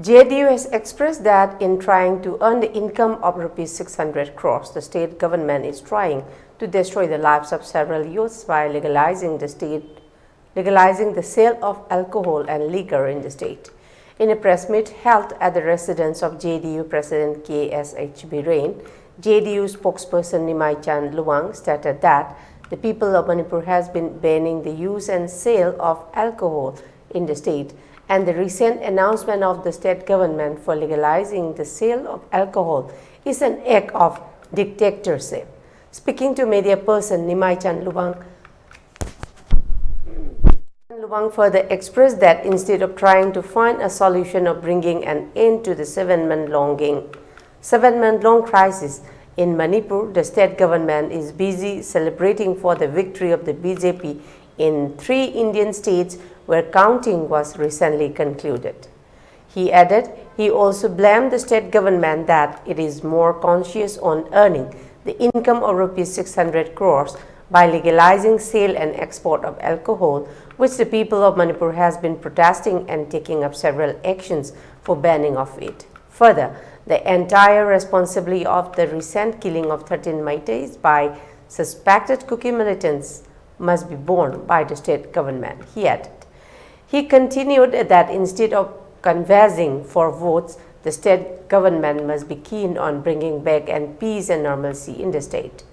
JDU has expressed that in trying to earn the income of rupees 600 crores, the state government is trying to destroy the lives of several youths by legalizing the sale of alcohol and liquor in the state. In a press meet held at the residence of JDU President KSH Birain, JDU spokesperson Nimai Chan Luang stated that the people of Manipur has been banning the use and sale of alcohol in the state, and the recent announcement of the state government for legalizing the sale of alcohol is an act of dictatorship. Speaking to media person Nimai Chan Luang further expressed that instead of trying to find a solution of bringing an end to the seven-month-long crisis in Manipur, the state government is busy celebrating for the victory of the BJP in 3 Indian states where counting was recently concluded. He added he also blamed the state government that it is more conscious on earning the income of rupees 600 crores by legalizing sale and export of alcohol, which the people of Manipur has been protesting and taking up several actions for banning of it. Further, the entire responsibility of the recent killing of 13 Meiteis by suspected Kuki militants must be borne by the state government, he added. He continued that instead of canvassing for votes, the state government must be keen on bringing back and peace and normalcy in the state.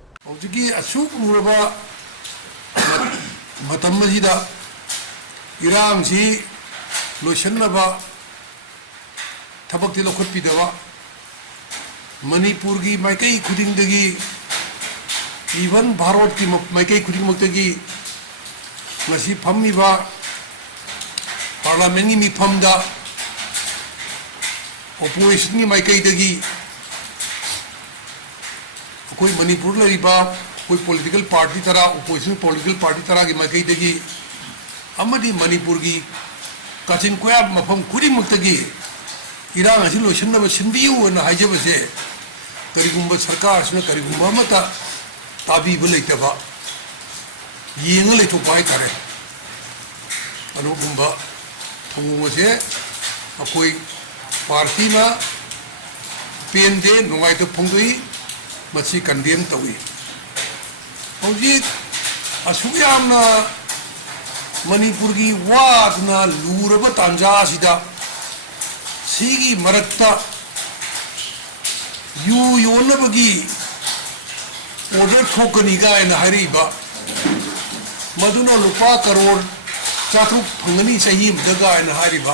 Manipur ki maikai khuding dagi even Bharat ki maikai khuding maktagi ngasi phammi ba parliament ni phamda opposition ni maikai dagi koi Manipur la riba koi political party tara opposition political party tara ki maikai dagi amadi Manipur ki kachin koya mafam khuding maktagi irang asi lotion na simbiu na hajabase karigumba sarkar suna karigumba mata tabi belaitaba yenga leto pai tare anugumba thonguma se akoi party na pende nungai to phongdoi machi condemn tawi hoji asuyamna Manipur gi wadna luraba tanja sida Sigi Marakta you Yonabagi order Tokaniga and Hariba Maduna Lupa Karor Chatu Pangani Sahim Daga and Hariba